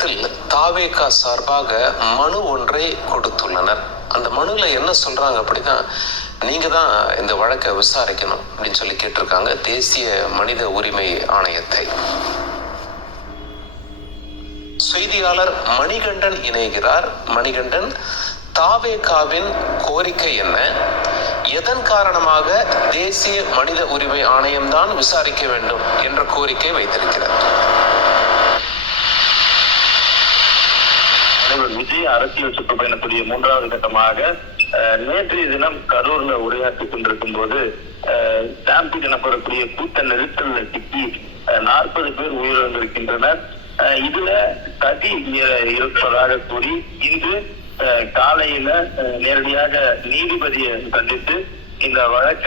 ஆணையத்தில் தாவேகா சார்பாக மனு ஒன்றை கொடுத்துள்ளனர். அந்த மனுல என்ன சொல்றாங்க அப்படின்னா, நீங்க தான் இந்த வழக்கை விசாரிக்கணும் அப்படின்னு சொல்லி கேட்டிருக்காங்க தேசிய மனித உரிமை ஆணையத்தை. செய்தியாளர் மணிகண்டன் இணைகிறார். மணிகண்டன், தாவேகாவின் கோரிக்கை என்ன? எதன் காரணமாக தேசிய மனித உரிமை ஆணையம்தான் விசாரிக்க வேண்டும் என்ற கோரிக்கை வைத்திருக்கிறார்? விஜய் அரசியல் சுற்றுப்பயணத்துடைய 3வது கட்டமாக நேற்றைய தினம் கரூர்ல உரையாற்றி கொண்டிருக்கும் போது ஸ்டாம்பிட் எனப்படக்கூடிய கூட்ட நெரிசல்ல சிக்கி 40 பேர் உயிரிழந்திருக்கின்றனர். இதுல சதி இருப்பதாக கூறி இன்று காலையில நேரடியாக நீதிபதியை சந்தித்து இந்த வழக்க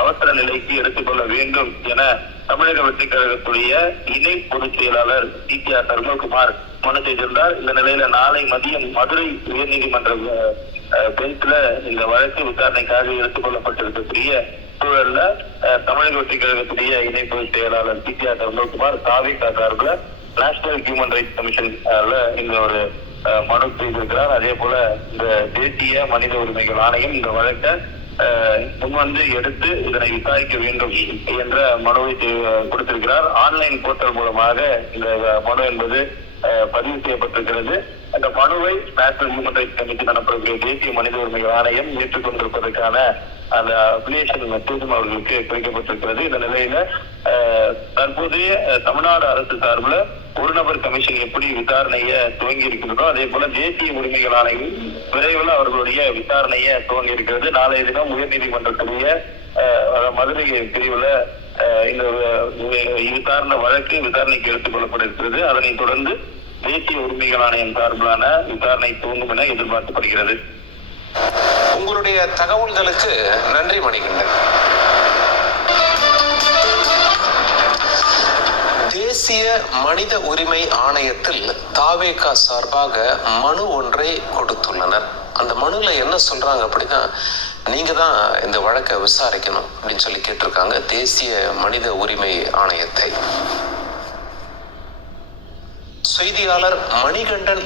அவசர நிலைக்கு எடுத்துக்கொள்ள வேண்டும் என தமிழக வெற்றிக் கழகத்துடைய இணை பொதுச் செயலாளர் CTR தர்மகுமார் மனு செய்திருந்தார். இந்த நிலையில நாளை மதியம் மதுரை உயர்நீதிமன்ற பெஞ்ச்ல இந்த வழக்கு விசாரணைக்காக எடுத்துக்கொள்ளப்பட்டிருக்கக்கூடிய சூழல்ல தமிழக வெற்றிக் கழகத்துடைய இணை பொதுச் செயலாளர் CTR தர்மகுமார் தாவேகா சார்பில் நேஷனல் ஹியூமன் ரைட்ஸ் கமிஷன் இந்த ஒரு மனு செய்திருக்கிறார். அதே போல இந்த தேசிய மனித உரிமைகள் ஆணையம் இந்த வழக்கை முன்வந்து எடுத்து இதனை விசாரிக்க வேண்டும் என்ற மனுவை கொடுத்திருக்கிறார். ஆன்லைன் போர்ட்டல் மூலமாக இந்த மனு என்பது பதிவு செய்யப்பட்டிருக்கிறது. அந்த மனுவை நேஷனல் ஹியூமன் ரைட்ஸ் கமிஷன் எனப்படக்கூடிய தேசிய மனித உரிமைகள் ஆணையம் ஏற்றுக்கொண்டிருப்பதற்கான அந்த அப்ளிகேஷன் மெசேஜும் அவர்களுக்கு குறிக்கப்பட்டிருக்கிறது. இந்த நிலையில தற்போதைய தமிழ்நாடு அரசு சார்பில் ஒரு நபர் கமிஷன் எப்படி விசாரணையை துவங்கி இருக்கிறதோ அதே போல தேசிய உரிமைகள் ஆணையம் விரைவில் அவர்களுடைய விசாரணையை துவங்கி இருக்கிறது. நாளைய தினம் உயர்நீதிமன்றத்துடைய மதுரை பிரிவுல இந்த விசாரணை வழக்கு விசாரணைக்கு எடுத்துக் கொள்ளப்பட இருக்கிறது. அதனைத் தொடர்ந்து தேசிய உரிமைகள் ஆணையம் சார்பிலான விசாரணை துவங்கும் என எதிர்பார்க்கப்படுகிறது. உங்களுடைய தகவல்களுக்கு நன்றி மணிகண்டன். தேசிய மனித உரிமை ஆணையத்தில் தாவேகா சார்பாக மனு ஒன்றை கொடுத்துள்ளனர். அந்த மனுல என்ன சொல்றாங்க அப்படின்னா, நீங்க தான் இந்த வழக்கை விசாரிக்கணும் அப்படின்னு சொல்லி கேட்டிருக்காங்க தேசிய மனித உரிமை ஆணையத்தை. செய்தியாளர் மணிகண்டன்